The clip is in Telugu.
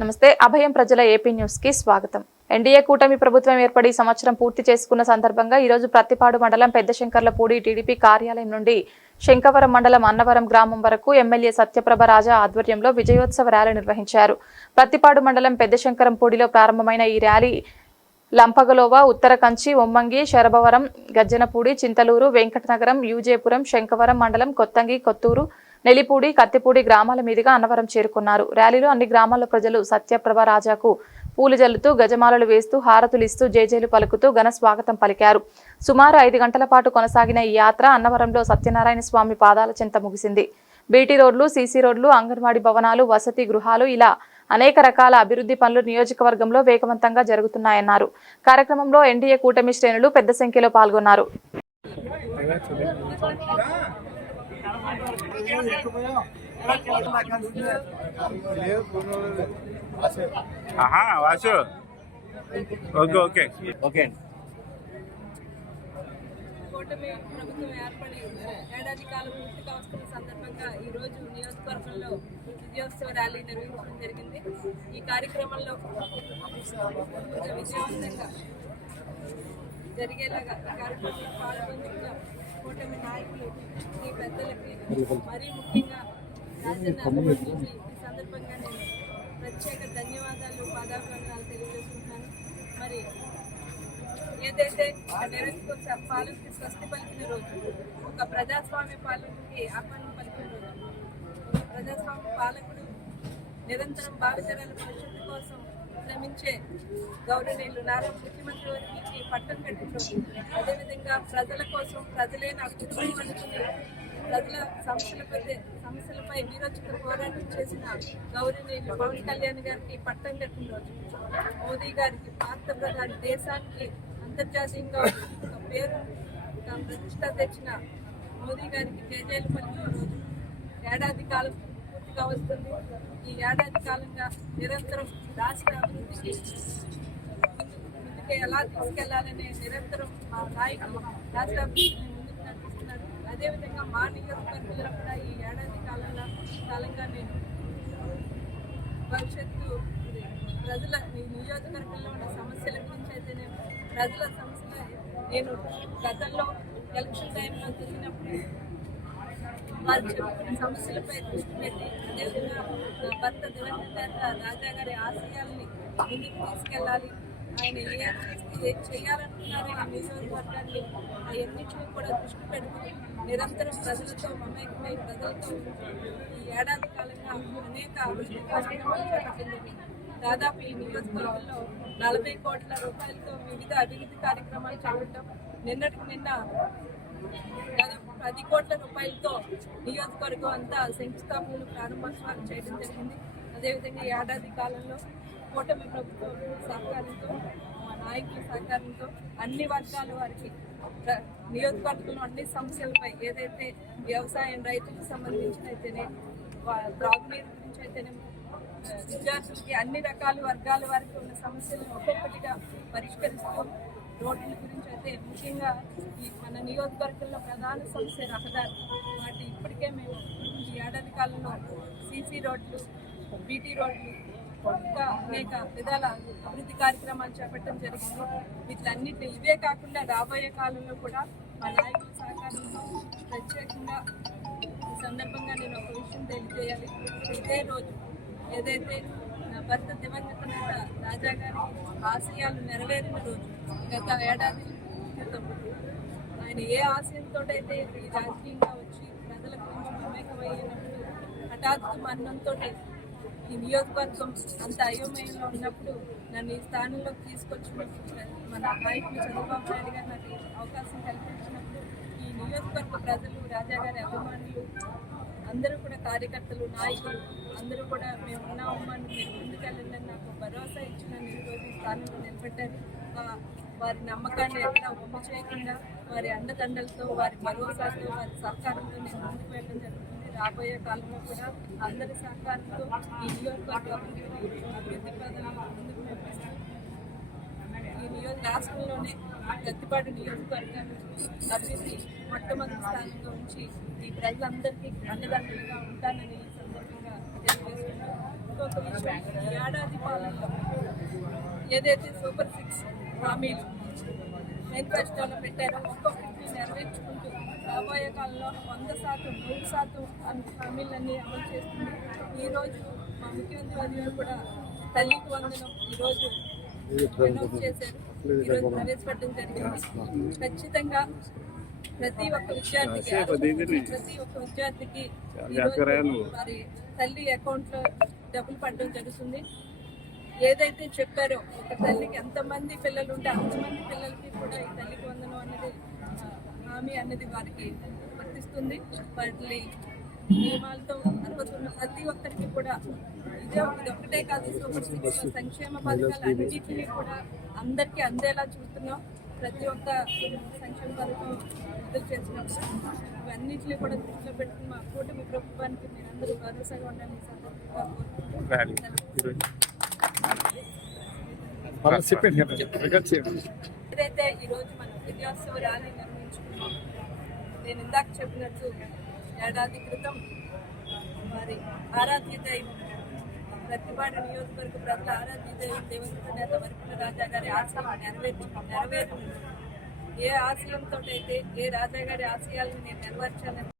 నమస్తే అభయం ప్రజల ఏపీ న్యూస్కి స్వాగతం. ఎన్డీఏ కూటమి ప్రభుత్వం ఏర్పడి సంవత్సరం పూర్తి చేసుకున్న సందర్భంగా ఈరోజు ప్రతిపాడు ప్రత్తిపాడు మండలం పెద్దశంకర్లపూడి టీడీపీ కార్యాలయం నుండి శంకవరం మండలం అన్నవరం గ్రామం వరకు ఎమ్మెల్యే సత్యప్రభ రాజా ఆధ్వర్యంలో విజయోత్సవ ర్యాలీ నిర్వహించారు. ప్రత్తిపాడు మండలం పెద్దశంకరంపూడిలో ప్రారంభమైన ఈ ర్యాలీ లంపగలోవ ఉత్తర కంచి ఒమ్మంగి శరభవరం గజ్జనపూడి చింతలూరు వెంకటనగరం యూజేపురం శంకవరం మండలం కొత్తంగి కొత్తూరు నెలిపూడి కత్తిపూడి గ్రామాల మీదుగా అన్నవరం చేరుకున్నారు. ర్యాలీలో అన్ని గ్రామాల ప్రజలు సత్యప్రభ రాజాకు పూలు జల్లుతూ గజమాలలు వేస్తూ హారతులు ఇస్తూ జేజేలు పలుకుతూ ఘన స్వాగతం పలికారు. సుమారు ఐదు గంటల పాటు కొనసాగిన ఈ యాత్ర అన్నవరంలో సత్యనారాయణ స్వామి పాదాల చెంత ముగిసింది. బీటీ రోడ్లు సీసీ రోడ్లు అంగన్వాడీ భవనాలు వసతి గృహాలు ఇలా అనేక రకాల అభివృద్ధి పనులు నియోజకవర్గంలో వేగవంతంగా జరుగుతున్నాయన్నారు. కార్యక్రమంలో ఎన్డీఏ కూటమి శ్రేణులు పెద్ద సంఖ్యలో పాల్గొన్నారు. వాసు. Okay okay. ఓకే అండి. కూటమి ప్రభుత్వం ఏర్పడి ఏడాది కాలం పూర్తిగా వస్తున్న సందర్భంగా ఈ రోజు నియోజకవర్గంలో విజయోత్సవ ర్యాలీ నిర్వహించడం జరిగింది. ఈ కార్యక్రమంలో విజయవంతంగా జరిగేలాగా కార్యక్రమంలో పాల్గొంటున్న కూటమి నాయకులు పెద్దలకి మరీ ముఖ్యంగా రాజన్న ఈ సందర్భంగా నేను ప్రత్యేక ధన్యవాదాలు పాదాభివందనాలు తెలియజేస్తున్నాను మరి ఏదైతే నిరంకుశ పాలనకి స్వస్తి పలికిన రోజు ఒక ప్రజాస్వామ్య పాలనకి ఆహ్వానం పలికిన రోజు ప్రజాస్వామ్య పాలకుడు నిరంతరం భావితరాల భవిష్యత్తు కోసం శ్రమించే గౌరవనీయులు నారా ముఖ్యమంత్రి వారికి పట్టం కట్టిన అదేవిధంగా ప్రజల కోసం ప్రజలే నా కుటుంబం అనుకుని ప్రజల సమస్యలపై సమస్యలపై వీరోచిత పోరాటం చేసిన గౌరవనీయులు పవన్ కళ్యాణ్ గారికి పట్టం కట్టిన రోజు. మోదీ గారికి భారత ప్రధాని దేశానికి అంతర్జాతీయంగా ఒక పేరు ప్రతిష్ట తెచ్చిన మోదీ గారికి జయజయలు పలికిన రోజు. ఏడాది కాలం గా వస్తుంది. ఈ ఏడాది కాలంగా నిరంతరం రాష్ట్ర అభివృద్ధికి ముందుకే ఎలా తీసుకెళ్ళాలనే నిరంతరం మా నాయకులు రాష్ట్ర అభివృద్ధిని ముందుకు నడిపిస్తున్నారు అదేవిధంగా మా నియోజకవర్గంలో కూడా ఈ ఏడాది కాలంలో కాలంగా నేను భవిష్యత్తు ప్రజల ఈ నియోజకవర్గంలో ఉన్న సమస్యల గురించి అయితే నేను ప్రజల సమస్యలు. నేను గతంలో ఎలక్షన్ టైంలో చూసినప్పుడు వారు చెప్పుకున్న సమస్యలపై దృష్టి పెట్టి అదేవిధంగా భర్త దివంగత రాజా గారి ఆశయాల్ని ముందుకు తీసుకెళ్ళాలి. ఆయన ఏ ఏ చేయాలనుకున్నారో ఆ నియోజకవర్గాన్ని అవన్నింటినీ కూడా దృష్టి పెడుతూ నిరంతరం ప్రజలతో మమేకమై ప్రజలతో ఈ ఏడాది కాలంగా అనేక అభివృద్ధి కార్యక్రమాలు చేపట్టింది దాదాపు ఈ నియోజకవర్గంలో నలభై కోట్ల రూపాయలతో వివిధ అభివృద్ధి కార్యక్రమాలు చేపట్టాం నిన్నటికి నిన్న దాదాపు పది కోట్ల రూపాయలతో నియోజకవర్గం అంతా శంకుస్థాపనలు ప్రారంభోత్సవాలు చేయడం జరిగింది. అదేవిధంగా ఏడాది కాలంలో కూటమి ప్రభుత్వం సహకారంతో మా నాయకుల సహకారంతో అన్ని వర్గాల వారికి నియోజకవర్గంలో అన్ని సమస్యలపై ఏదైతే వ్యవసాయం రైతులకు సంబంధించిన అయితేనే త్రాగునీరు గురించి అయితేనే విద్యార్థులకి అన్ని రకాల వర్గాల వారికి ఉన్న సమస్యలను ఒక్కొక్కటిగా పరిష్కరిస్తూ రోడ్ల గురించి అయితే ముఖ్యంగా ఈ మన నియోజకవర్గంలో ప్రధాన సమస్య రహదారి. వాటి ఇప్పటికే మేము ఈ ఏడాది కాలంలో సీసీ రోడ్లు బీటీ రోడ్లు ఇంకా అనేక విధాల అభివృద్ధి కార్యక్రమాలు చేపట్టడం జరిగింది. వీటిలన్నిటి ఇవే కాకుండా రాబోయే కాలంలో కూడా మా నాయకుల సహకారంతో ప్రత్యేకంగా ఈ సందర్భంగా నేను ఒక విషయం తెలియజేయాలి. ఇదే రోజు ఏదైతే నా భర్త దివంగత నేత రాజా గారి ఆశయాలు నెరవేరిన రోజు గత ఏడాది క్రితం ఆయన ఏ ఆశయంతో అయితే ఈ రాజకీయంగా వచ్చి ప్రజల గురించి మమేకమయ్యినప్పుడు హఠాత్తు మరణంతో ఈ నియోజకవర్గం అంత అయోమయంలో ఉన్నప్పుడు నన్ను ఈ స్థానంలోకి తీసుకొచ్చినప్పుడు మన నాయకులు చంద్రబాబు నాయుడు గారు నాకు అవకాశం కల్పించినప్పుడు ఈ నియోజకవర్గ ప్రజలు రాజాగారి అభిమానులు అందరూ కూడా కార్యకర్తలు నాయకులు అందరూ కూడా మేము ఉన్నామమ్మా మీరు ముందుకెళ్ళండి. అని నాకు భరోసా ఇచ్చిన నన్ను స్థానంలో నిలబెట్టారు వారి నమ్మకాన్ని ఎక్కడ ఒమ్ము చేయకుండా వారి అండదండలతో వారి భరోసాతో వారి సహకారంతో నేను ముందుకు వెళ్ళడం జరుగుతుంది. రాబోయే కాలంలో కూడా అందరి సహకారంతో ఈ నియోజకవర్గ అభివృద్ధి పదాలను ముందుకు నడిపిస్తాం. రాష్ట్రంలోనే గత్తిపాడు నియోజకవర్గం అభివృద్ధి మొట్టమొదటి స్థానంలో ఉంచి ఈ ప్రజలందరికీ అండదండలుగా ఉంటానని సందర్భంగా తెలియజేస్తున్నాను ఇంకొక విషయం ఏడాది పాలనలో ఏదైతే సూపర్ సిక్స్ హామీలు మేనిఫెస్టోలో పెట్టారో ఒక్కొక్కటి నెరవేర్చుకుంటూ రాబోయే కాలంలో వంద శాతం నూరు శాతం హామీలన్నీ అమలు చేస్తుంది. ఈరోజు మా ముఖ్యమంత్రి వారి కూడా తల్లికి వందనం ఈరోజు చేశారు. ఈరోజు ప్రవేశపెట్టడం జరిగింది ఖచ్చితంగా ప్రతి ఒక్క విద్యార్థికి ప్రతి ఒక్క విద్యార్థికి వారి తల్లి అకౌంట్లో డబ్బులు పడడం జరుగుతుంది. ఏదైతే చెప్పారో ఒక తల్లికి ఎంతమంది పిల్లలు ఉంటే అంతమంది పిల్లలకి కూడా ఈ తల్లికి వందనం అనేది హామీ అనేది వారికి వర్తిస్తుంది. వాటి నియమాలతో అనుకున్న ప్రతి ఒక్కరికి కూడా ఇదే ఇది ఒకటే కాదు సంక్షేమ పథకాలు అన్నింటినీ కూడా అందరికీ అందేలా చూస్తున్నాం. ప్రతి ఒక్క సంక్షేమ పథకం విడుదల చేసినప్పుడు ఇవన్నిటిని కూడా దృష్టిలో పెట్టుకుని మా కూటమి ప్రభుత్వానికి మీరందరూ భరోసాగా ఉండాలని ఏదైతే ఈరోజు మనం విజయోత్సవ ర్యాలీ నిర్వహించుకున్నాం నేను ఇందాక చెప్పినట్టు ఏడాది క్రితం మరి ఆరాధ్య దైవం ప్రతిపాడు నియోజకవర్గ ప్రజల ఆరాధ్య దైవం నేత వరకుల రాజా గారి ఆశయం నెరవేర్చి నెరవేరు ఏ ఆశయంతో అయితే ఏ రాజా గారి ఆశయాలను నేను నెరవేర్చాలని